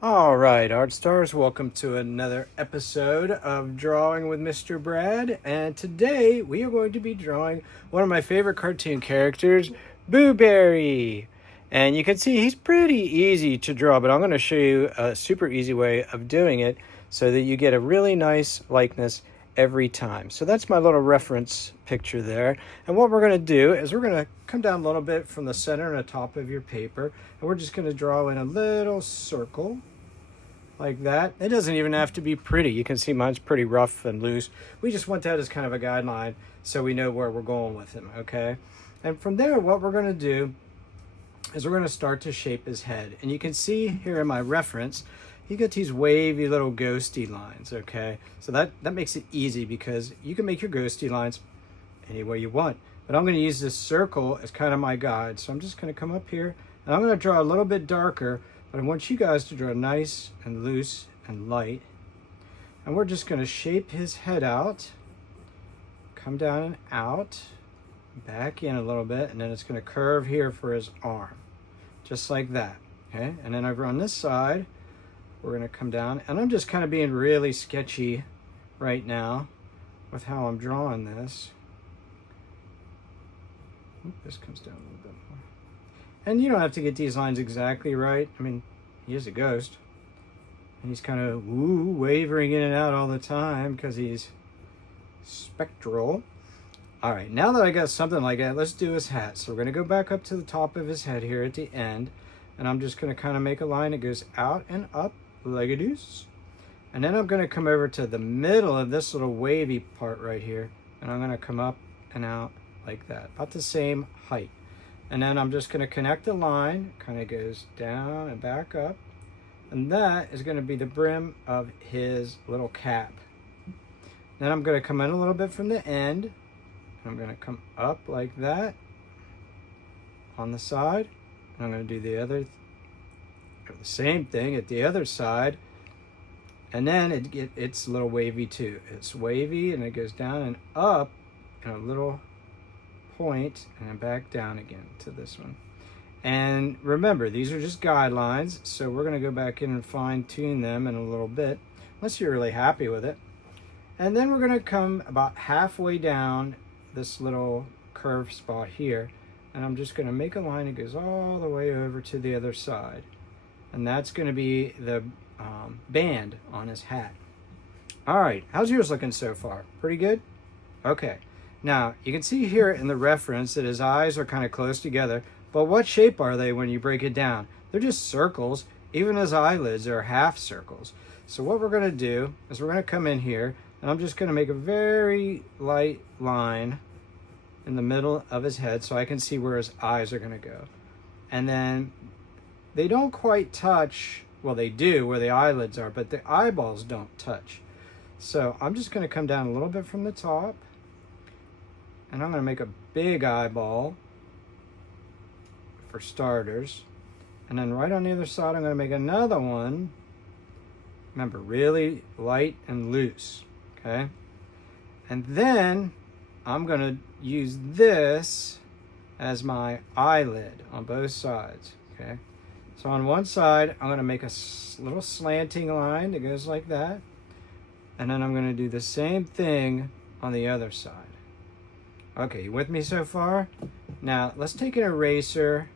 All right, Art Stars, welcome to another episode of Drawing with Mr. Brad. And today we are going to be drawing one of my favorite cartoon characters, Boo Berry. And you can see he's pretty easy to draw, but I'm going to show you a super easy way of doing it so that you get a really nice likeness every time. So that's my little reference picture there. And what we're going to do is we're going to come down a little bit from the center and the top of your paper, and we're just going to draw in a little circle like that. It doesn't even have to be pretty. You can see mine's pretty rough and loose. We just want that as kind of a guideline so we know where we're going with him, okay? And from there, what we're going to do is we're going to start to shape his head. And you can see here in my reference, you get these wavy little ghosty lines, okay? So that makes it easy because you can make your ghosty lines any way you want. But I'm going to use this circle as kind of my guide. So I'm just going to come up here and I'm going to draw a little bit darker, but I want you guys to draw nice and loose and light. And we're just going to shape his head out, come down and out, back in a little bit, and then it's going to curve here for his arm, just like that, okay? And then over on this side, we're going to come down, and I'm just kind of being really sketchy right now with how I'm drawing this. This comes down a little bit more. And you don't have to get these lines exactly right. I mean, he is a ghost, and he's kind of wavering in and out all the time because he's spectral. All right, now that I got something like that, let's do his hat. So we're going to go back up to the top of his head here at the end, and I'm just going to kind of make a line that goes out and up like a deuce. And then I'm going to come over to the middle of this little wavy part right here, and I'm going to come up and out like that, about the same height. And then I'm just going to connect the line, kind of goes down and back up, and that is going to be the brim of his little cap. Then I'm going to come in a little bit from the end. I'm going to come up like that on the side. And I'm going to do the same thing at the other side. And then it's a little wavy too. It's wavy and it goes down and up in a little point and then back down again to this one. And remember, these are just guidelines. So we're going to go back in and fine tune them in a little bit, unless you're really happy with it. And then we're going to come about halfway down this little curved spot here, and I'm just going to make a line that goes all the way over to the other side, and that's going to be the band on his hat. All right, how's yours looking so far? Pretty good? Okay, now you can see here in the reference that his eyes are kind of close together, but what shape are they when you break it down? They're just circles. Even his eyelids are half circles. So what we're going to do is we're going to come in here, and I'm just going to make a very light line in the middle of his head so I can see where his eyes are going to go. And then they don't quite touch, well, they do where the eyelids are, but the eyeballs don't touch. So I'm just going to come down a little bit from the top, and I'm going to make a big eyeball for starters. And then right on the other side, I'm going to make another one. Remember, really light and loose, okay? And then I'm going to use this as my eyelid on both sides, okay? So on one side, I'm going to make a little slanting line that goes like that. And then I'm going to do the same thing on the other side. Okay, you with me so far? Now, let's take an eraser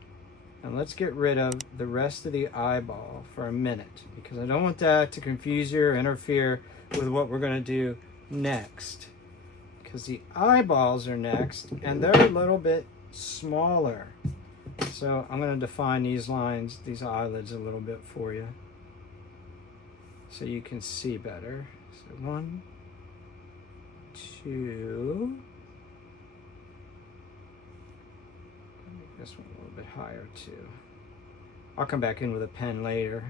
and let's get rid of the rest of the eyeball for a minute, because I don't want that to confuse you or interfere with what we're going to do next. Because the eyeballs are next, and they're a little bit smaller. So I'm going to define these lines, these eyelids a little bit for you, so you can see better. So 1, 2. Make this one a little bit higher too. I'll come back in with a pen later,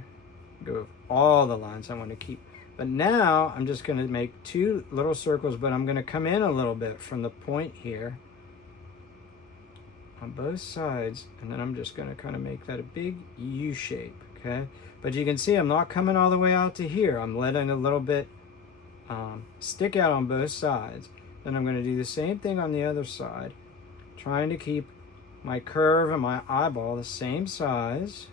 go with all the lines I want to keep. But now I'm just going to make 2 little circles, but I'm going to come in a little bit from the point here on both sides, and then I'm just going to kind of make that a big U shape, okay? But you can see I'm not coming all the way out to here. I'm letting a little bit stick out on both sides. Then I'm going to do the same thing on the other side, trying to keep my curve and my eyeball the same size.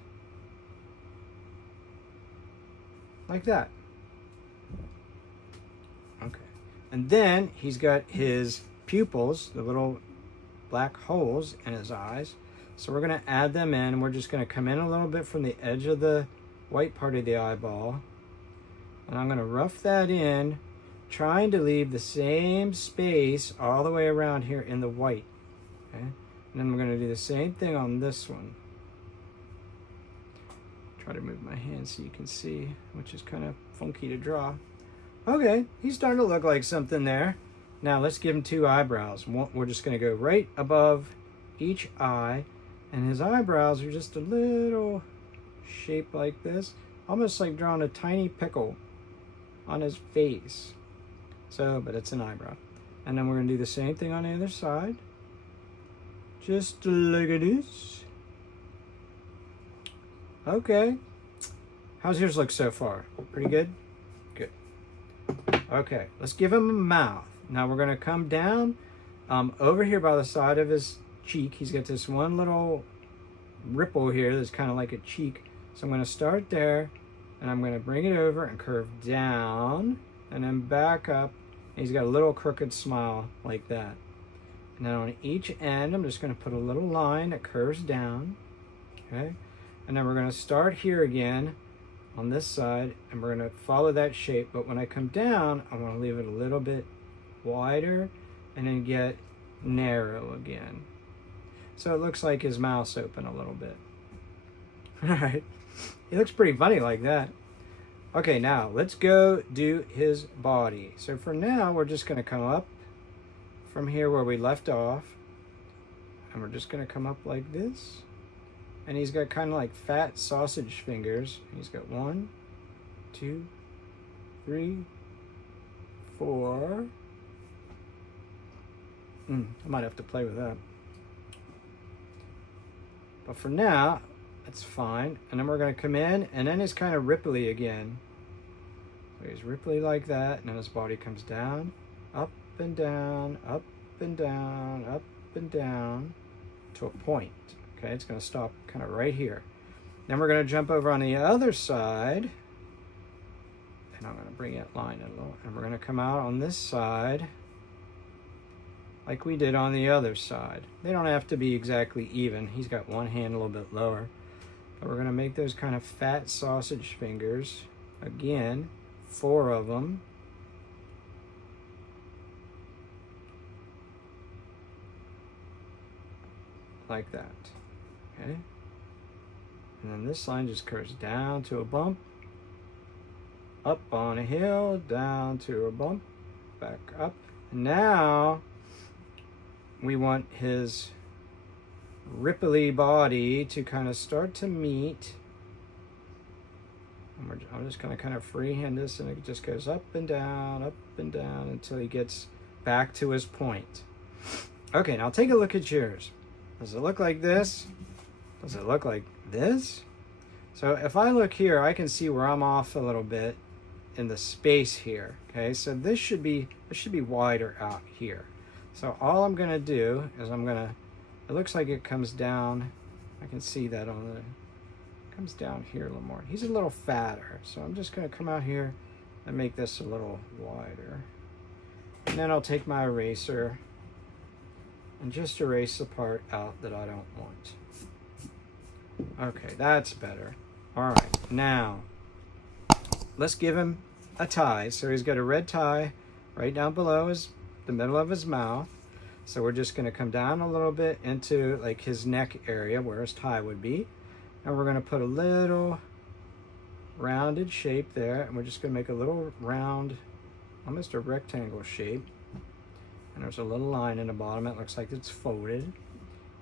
like that. Okay. And then he's got his pupils, the little black holes in his eyes. So we're going to add them in. We're just going to come in a little bit from the edge of the white part of the eyeball. And I'm going to rough that in, trying to leave the same space all the way around here in the white. Okay? And then we're going to do the same thing on this one. Try to move my hand so you can see, which is kind of funky to draw. Okay, he's starting to look like something there. Now let's give him two eyebrows. We're just going to go right above each eye, and his eyebrows are just a little shaped like this, almost like drawing a tiny pickle on his face. So, but it's an eyebrow. And then we're going to do the same thing on the other side. Just look at this. Okay. How's yours look so far? Pretty good? Good. Okay, let's give him a mouth. Now we're going to come down over here by the side of his cheek. He's got this one little ripple here that's kind of like a cheek. So I'm going to start there, and I'm going to bring it over and curve down, and then back up. And he's got a little crooked smile like that. And then on each end, I'm just going to put a little line that curves down. Okay. And then we're going to start here again on this side, and we're going to follow that shape. But when I come down, I want to leave it a little bit wider and then get narrow again. So it looks like his mouth's open a little bit. All right. He looks pretty funny like that. Okay, now let's go do his body. So for now, we're just going to come up from here where we left off. And we're just going to come up like this. And he's got kind of like fat sausage fingers. He's got 1, 2, 3, 4. I might have to play with that. But for now, that's fine. And then we're going to come in, and then it's kind of ripply again. So he's ripply like that, and then his body comes down, up and down, up and down, up and down to a point. Okay, it's going to stop kind of right here. Then we're going to jump over on the other side, and I'm going to bring that line in a little, and we're going to come out on this side like we did on the other side. They don't have to be exactly even. He's got one hand a little bit lower. But we're going to make those kind of fat sausage fingers. Again, 4 of them. Like that. Okay. And then this line just curves down to a bump. Up on a hill, down to a bump. Back up. Now we want his ripply body to kind of start to meet. And I'm just going to kind of freehand this, and it just goes up and down until he gets back to his point. Okay, now take a look at yours. Does it look like this? Does it look like this? So if I look here, I can see where I'm off a little bit in the space here. Okay, so this should be wider out here. So all I'm going to do is it looks like it comes down. I can see that comes down here a little more. He's a little fatter, so I'm just going to come out here and make this a little wider. And then I'll take my eraser and just erase the part out that I don't want. Okay, that's better. All right, now let's give him a tie. So he's got a red tie right down below the middle of his mouth. So we're just going to come down a little bit into like his neck area where his tie would be. And we're going to put a little rounded shape there. And we're just going to make a little round, almost a rectangle shape. And there's a little line in the bottom. It looks like it's folded.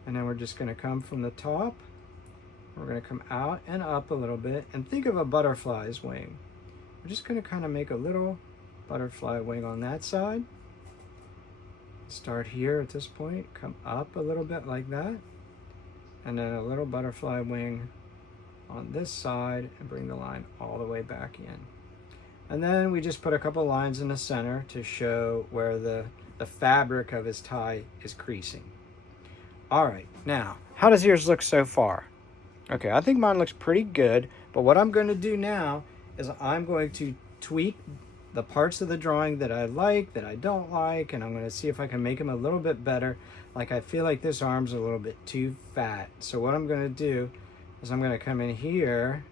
And then we're just going to come from the top. We're going to come out and up a little bit. And think of a butterfly's wing. We're just going to kind of make a little butterfly wing on that side. Start here at this point. Come up a little bit like that. And then a little butterfly wing on this side. And bring the line all the way back in. And then we just put a couple lines in the center to show where the fabric of his tie is creasing. All right, now, how does yours look so far? Okay, I think mine looks pretty good, but what I'm going to do now is I'm going to tweak the parts of the drawing that I like, that I don't like, and I'm going to see if I can make them a little bit better. Like I feel like this arm's a little bit too fat. So what I'm going to do is I'm going to come in here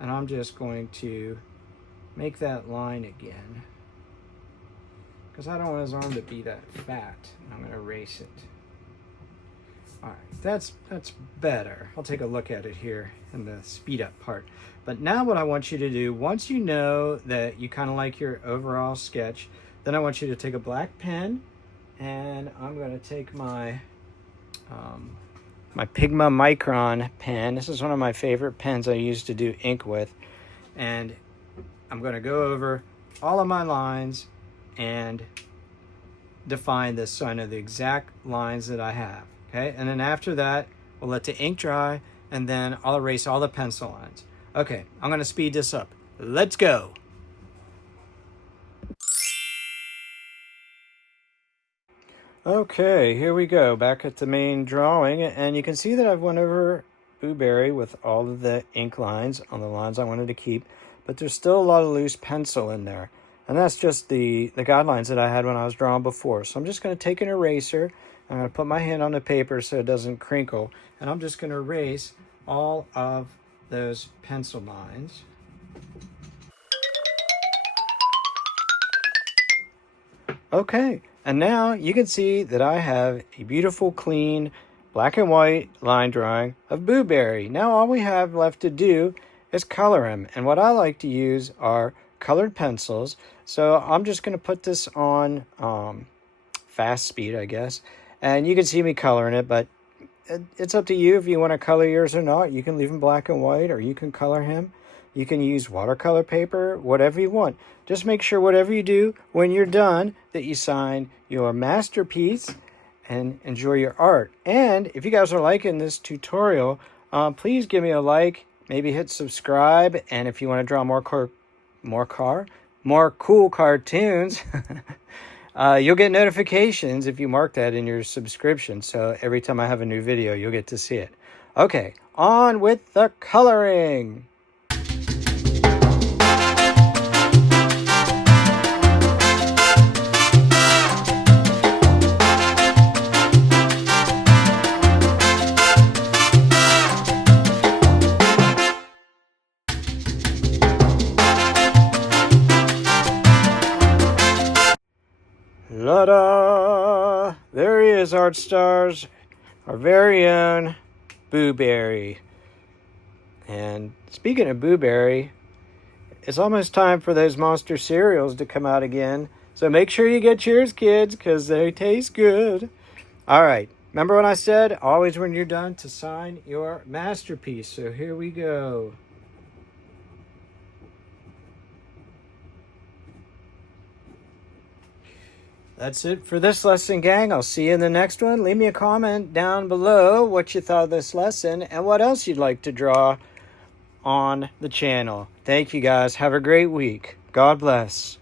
and I'm just going to make that line again, because I don't want his arm to be that fat. I'm going to erase it. All right, that's better. I'll take a look at it here in the speed up part. But now what I want you to do, once you know that you kind of like your overall sketch, then I want you to take a black pen, and I'm going to take my my Pigma Micron pen. This is one of my favorite pens I use to do ink with. And I'm going to go over all of my lines and define the sign of the exact lines that I have. Okay, and then after that, we'll let the ink dry, and then I'll erase all the pencil lines. Okay, I'm going to speed this up. Let's go. Okay, here we go, back at the main drawing, and you can see that I've went over Boo Berry with all of the ink lines on the lines I wanted to keep, but there's still a lot of loose pencil in there, and that's just the guidelines that I had when I was drawing before. So I'm just going to take an eraser, I'm going to put my hand on the paper so it doesn't crinkle, and I'm just going to erase all of those pencil lines. Okay, and now you can see that I have a beautiful, clean, black and white line drawing of Boo Berry. Now all we have left to do is color him, and what I like to use are colored pencils. So I'm just going to put this on fast speed, I guess, and you can see me coloring it, but it's up to you if you want to color yours or not. You can leave him black and white, or you can color him. You can use watercolor paper, whatever you want. Just make sure whatever you do, when you're done, that you sign your masterpiece and enjoy your art. And if you guys are liking this tutorial, please give me a like, maybe hit subscribe, and if you want to draw more cool cartoons, you'll get notifications if you mark that in your subscription. So every time I have a new video, you'll get to see it. Okay, on with the coloring. Ta-da! There he is, Art Stars, our very own Boo Berry. And speaking of Boo Berry, it's almost time for those monster cereals to come out again. So make sure you get yours, kids, because they taste good. All right, remember what I said? Always when you're done to sign your masterpiece. So here we go. That's it for this lesson, gang. I'll see you in the next one. Leave me a comment down below what you thought of this lesson and what else you'd like to draw on the channel. Thank you, guys. Have a great week. God bless.